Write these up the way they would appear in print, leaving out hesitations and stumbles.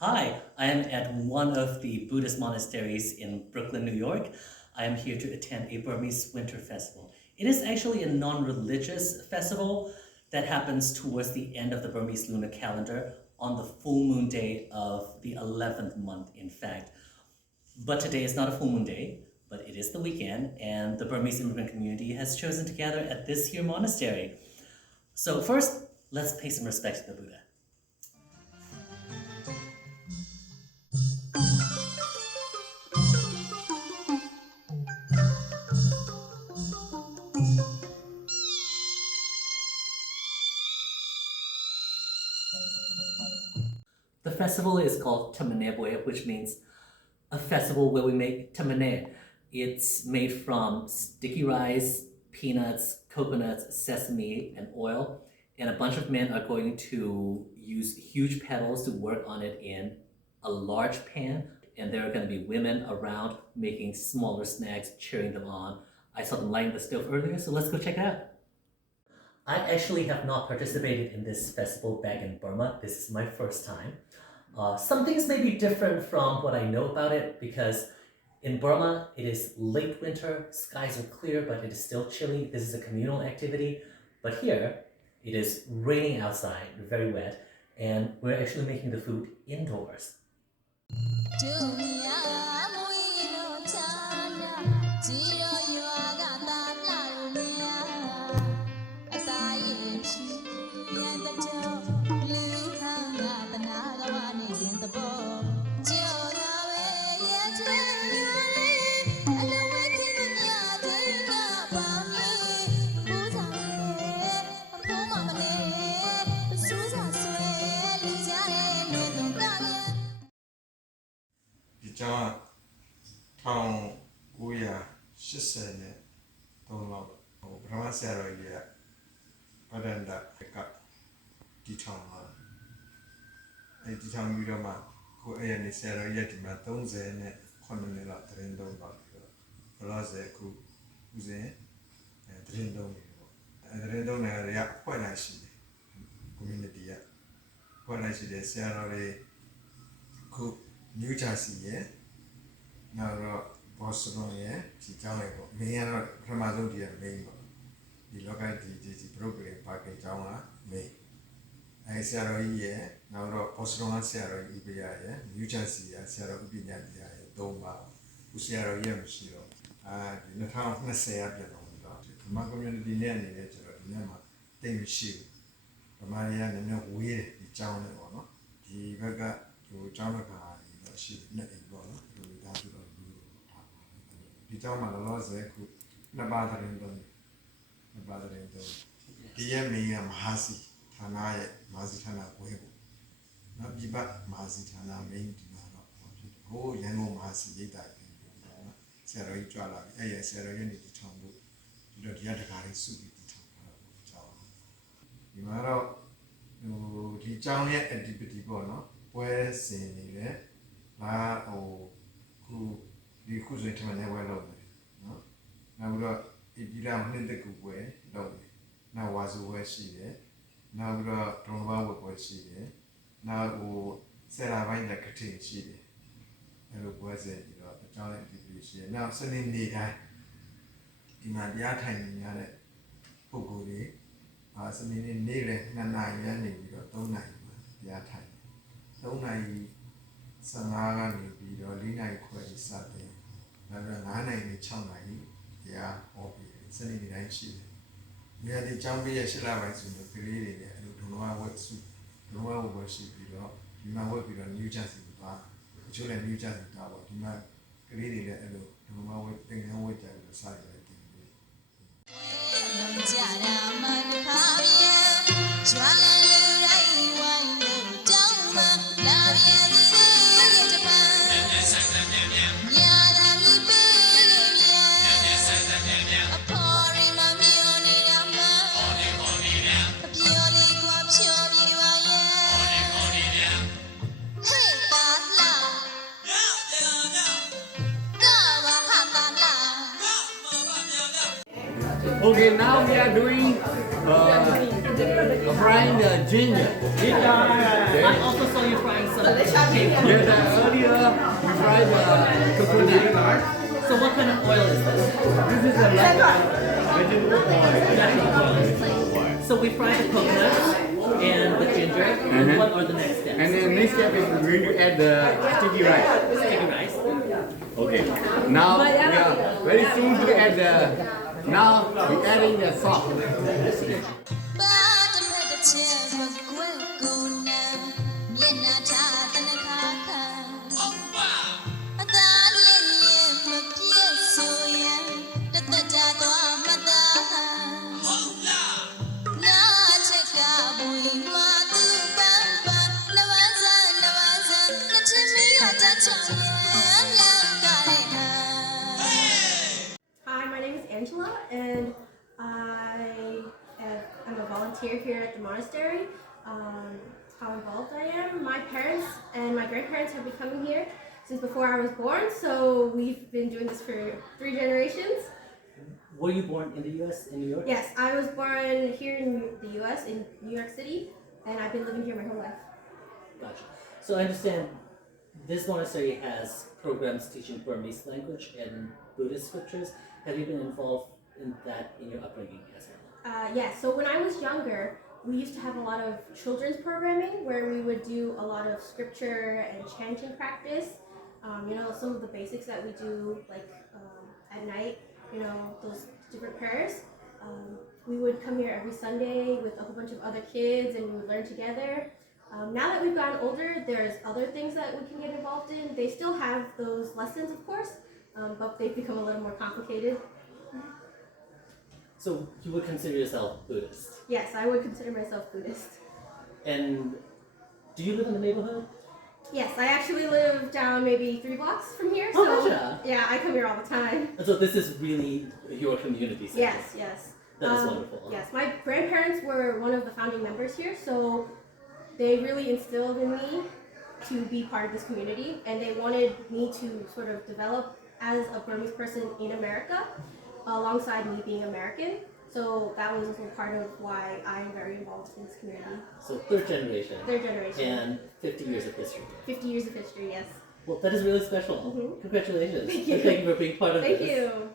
Hi, I am at one of the Buddhist monasteries in Brooklyn, New York. I am here to attend a Burmese winter festival. It is actually a non-religious festival that happens towards the end of the Burmese lunar calendar on the full moon day of the 11th month, in fact. But today is not a full moon day, but it is the weekend, and the Burmese immigrant community has chosen to gather at this here monastery. So first, let's pay some respect to the Buddha. The festival is called Hta-Ma-Nè, which means a festival where we make Hta-Ma-Nè. It's made from sticky rice, peanuts, coconuts, sesame, and oil. And a bunch of men are going to use huge petals to work on it in a large pan. And there are going to be women around making smaller snacks, cheering them on. I saw them lighting the stove earlier, so let's go check it out. I actually have not participated in this festival back in Burma. This is my first time. Some things may be different from what I know about it because in Burma, it is late winter, skies are clear, but it is still chilly. This is a communal activity. But here, it is raining outside, very wet, and we're actually making the food indoors. John Town Guya Shisene Tono Brahmasero Padanda Cup Ditama a Ditam Udama who any Sarah Yetima Tonze Cononella Trendo Plaza Ku Uze and Trendo and Trendo area quite nice community quite nice Sarah Cook New Jersey, now Boston, Chicago, May, Ramazodia, May, the local program package, May. I say, now Boston, Sarah, EBI, New Jersey, Sarah Ubinia, Doma, Usera Yamshiro, the town of Nasaya, my community nearly nature, Nema, Dame Shield, Maria, and no weird, the town, the Vega to Jamaica. She net in Bono, without it or blue. The Tama laws there could not bother in them. No bother in them. Dear me, Mahasi, Tanaya, Mazitana, Webo. Not be back Mazitana, main to my oh, young Mahasi, they died. Sarah Jala, Sarah, you need to tumble. You don't yet carry soup with the town. You are the town yet at the Petit Bono, where saying it. Who the Kuzu to my never love me. Now, if you don't need the good way, love me. Now, was where she there. Now, we got Tonwa where she there. Now, who said I find the curtain she there. And it was it, the talent degree. Now, suddenly, I in my yard time in Yale, Poguri, suddenly nearly 9 years, you got 2 nights, yard time. 2 nights. Sangara ni bido lina ikwe isate na ngana ni changa ni ya obi sani ni dai shi ne ya di chang bi ya shi la bai su ne kri ni ne lu donwa we su donwa we shi bido di ma we bido New Jersey ba chu le New Jersey ta ba di ma kri ni ne lu donwa we tin han we ja lu sa ya tin ni Okay, now we are doing frying the ginger. I also saw you frying some cake. Yes, earlier we fried the coconut. So what kind of oil is this? This is a vegetable oil. So we fry the coconuts and the ginger. And what are the next steps? And then next step is we're going to add the sticky rice. Sticky rice. Okay. Now we are very soon to add the. Now we're adding the salt. Hi, my name is Angela, and I'm a volunteer here at the monastery. How involved I am? My parents and my grandparents have been coming here since before I was born, so we've been doing this for 3 generations. Were you born in the U.S., in New York? Yes, I was born here in the U.S., in New York City, and I've been living here my whole life. Gotcha. So I understand this monastery has programs teaching Burmese language and Buddhist scriptures. Have you been involved in that in your upbringing as well? Yes, so when I was younger, we used to have a lot of children's programming where we would do a lot of scripture and chanting practice. Some of the basics that we do, like at night, those different prayers. We would come here every Sunday with a whole bunch of other kids and we would learn together. Now that we've gotten older, there's other things that we can get involved in. They still have those lessons, of course, but they've become a little more complicated. So you would consider yourself Buddhist? Yes, I would consider myself Buddhist. And do you live in the neighborhood? Yes, I actually live down maybe 3 blocks from here. Oh, so gotcha. Yeah, I come here all the time. And so this is really your community center? Yes. That is wonderful. Yes, my grandparents were one of the founding members here, so they really instilled in me to be part of this community, and they wanted me to sort of develop as a Burmese person in America, alongside me being American. So that was also part of why I'm very involved in this community. So third generation. Third generation. And 50 years of history. 50 years of history, yes. Well, that is really special. Mhm. Congratulations. Thank you. And thank you for being part of Thank this. you.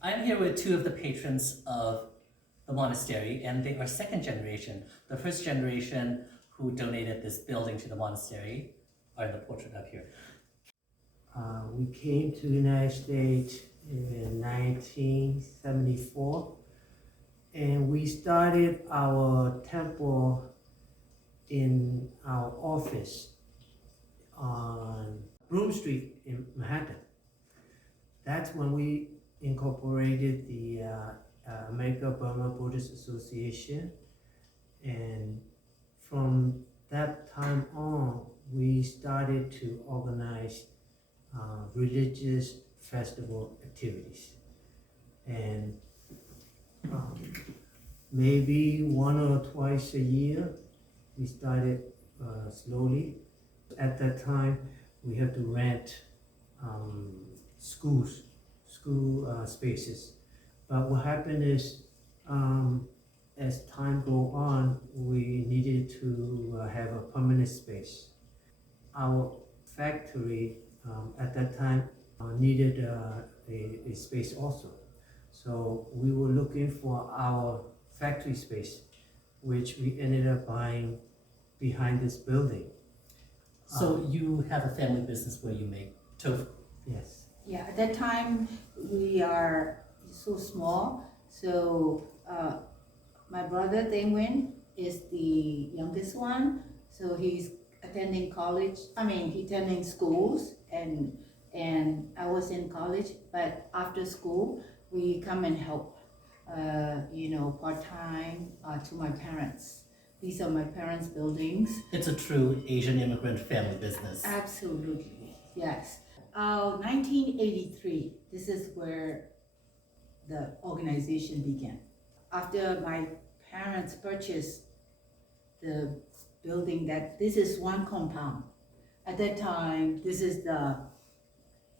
I'm here with 2 of the patrons of the monastery, and they are second generation. The first generation who donated this building to the monastery are in the portrait up here. We came to the United States in 1974, and we started our temple in our office on Broome Street in Manhattan. That's when we incorporated the America-Burma Buddhist Association, and from that time on, we started to organize religious festival activities, and maybe 1 or twice a year we started slowly. At that time we had to rent school spaces, but what happened is as time go on, we needed to have a permanent space. Our factory at that time needed a space also. So we were looking for our factory space, which we ended up buying behind this building. So you have a family business where you make tofu. Yes. Yeah, at that time we are so small, so my brother Teng Nguyen is the youngest one, so he's attending college. He attending schools, and I was in college. But after school, we come and help, part time to my parents. These are my parents' buildings. It's a true Asian immigrant family business. Absolutely, yes. 1983. This is where the organization began. After my parents purchased the building, this is one compound. At that time, this is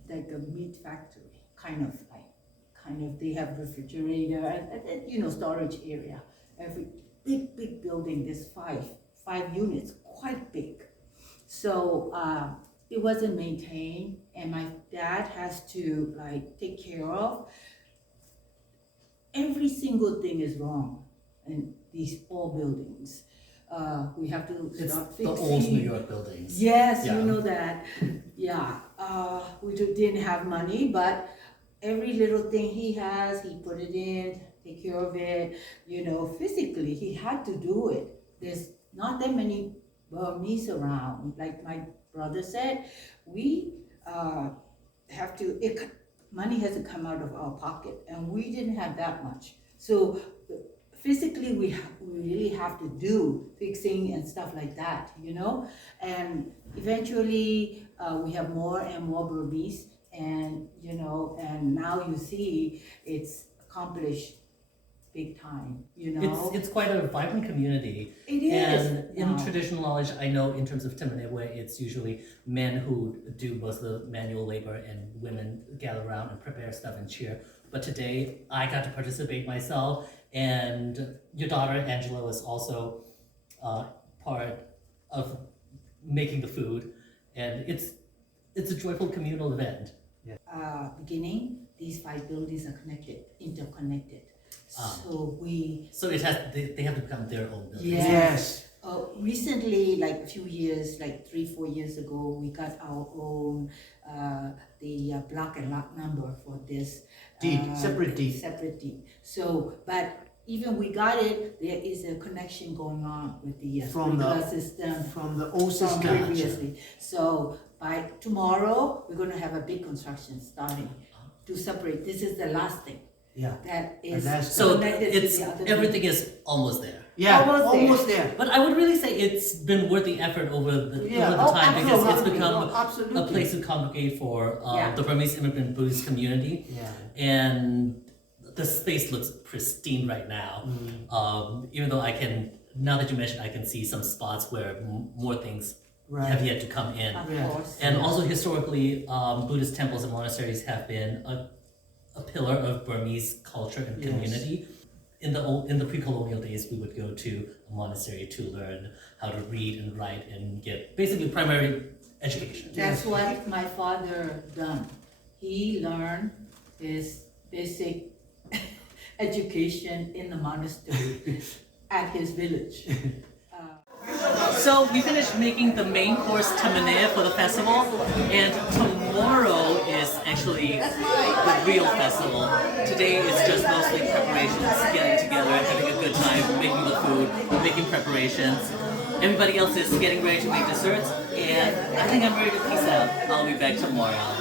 like a meat factory, kind of they have refrigerator and storage area. Every big building, there's five units, quite big. So it wasn't maintained, and my dad has to take care of. Every single thing is wrong in these all buildings. We have to start fixing. The old New York buildings. Yes, Yeah. you know that. Yeah, we didn't have money, but every little thing he has, he put it in, take care of it. Physically, he had to do it. There's not that many Burmese around. Like my brother said, we have to. Money has to come out of our pocket, and we didn't have that much. So physically, we really have to do fixing and stuff like that, And eventually, we have more and more Burmese, and and now you see it's accomplished big time. It's quite a vibrant community. It is. And in traditional knowledge, I know in terms of Hta-Ma-Nè, it's usually men who do most of the manual labor and women gather around and prepare stuff and cheer. But today, I got to participate myself, and your daughter, Angela, was also part of making the food. And it's a joyful communal event. Beginning, these 5 buildings are interconnected. So they have to become their own buildings. Yes. Recently, like a few years, like 3-4 years ago, we got our own the block and lot number for this separate deed. Separate deed. So, but even we got it, there is a connection going on with the sprinkler system from the old from system. previously. So by tomorrow, we're going to have a big construction starting to separate. This is the last thing. Yeah. That is So connected to it's the other everything thing. is almost there. Yeah, Almost there. But I would really say it's been worth the effort over the time, because it's become a place to congregate for the Burmese immigrant Buddhist community. Yeah. And the space looks pristine right now. Even though now that you mentioned, I can see some spots where more things have yet to come in. Of course. And also historically, Buddhist temples and monasteries have been a pillar of Burmese culture and community. In the pre-colonial days, we would go to a monastery to learn how to read and write and get basically primary education. That's what my father done. He learned his basic education in the monastery at his village. So we finished making the main course Hta-Ma-Nè for the festival, and tomorrow is actually the real festival. Today is just mostly preparations, getting together, having a good time, making the food, making preparations. Everybody else is getting ready to make desserts, and I think I'm ready to peace out. I'll be back tomorrow.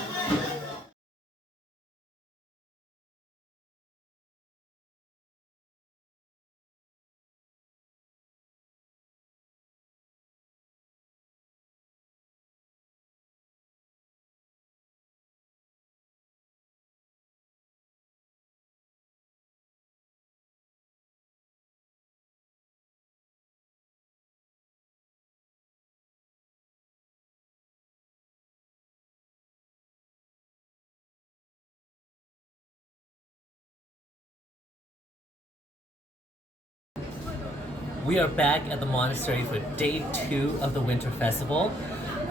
We are back at the monastery for day 2 of the Winter Festival.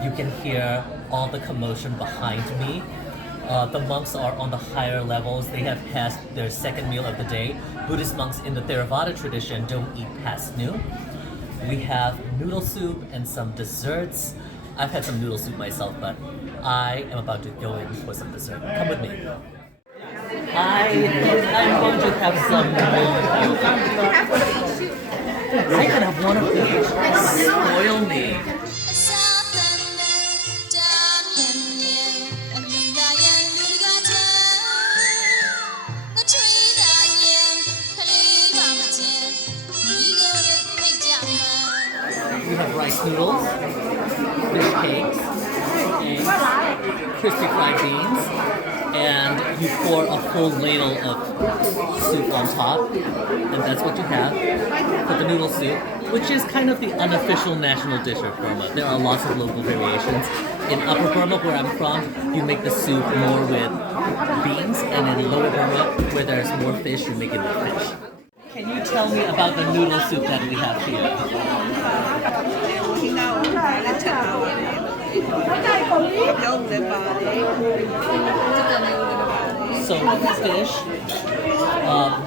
You can hear all the commotion behind me. The monks are on the higher levels. They have passed their second meal of the day. Buddhist monks in the Theravada tradition don't eat past noon. We have noodle soup and some desserts. I've had some noodle soup myself, but I am about to go in for some dessert. Come with me. I'm going to have some. I can have one of each. Spoil me. We have rice noodles, fish cakes, eggs, crispy fried beans, and you pour a full ladle of soup on top, and that's what you have for the noodle soup, which is kind of the unofficial national dish of Burma. There are lots of local variations. In Upper Burma, where I'm from, you make the soup more with beans, and in Lower Burma, where there's more fish, you make it with fish. Can you tell me about the noodle soup that we have here? So fish,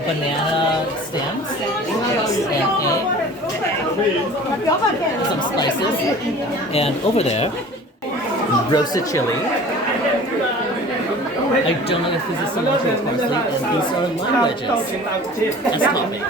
banana stems, and egg, some spices, and over there, roasted chili. I don't know if this is cilantro or parsley, and these are lime wedges as topping.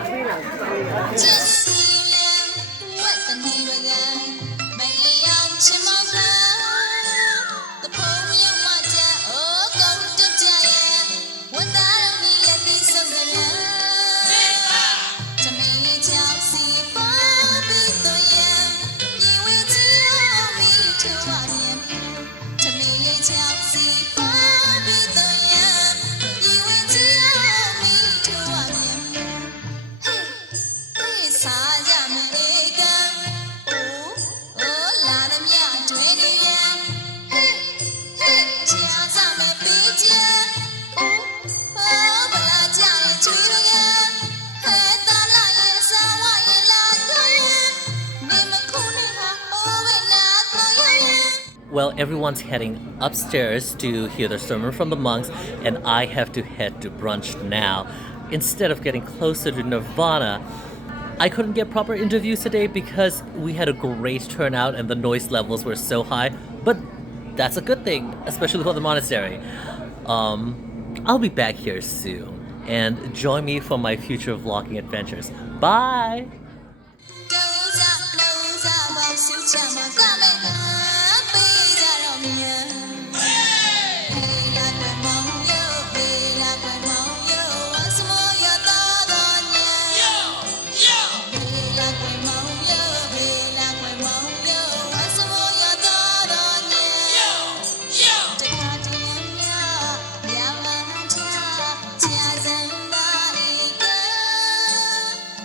Well, everyone's heading upstairs to hear the sermon from the monks, and I have to head to brunch now. Instead of getting closer to Nirvana, I couldn't get proper interviews today because we had a great turnout and the noise levels were so high, but that's a good thing, especially for the monastery. I'll be back here soon, and join me for my future vlogging adventures. Bye!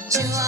Chua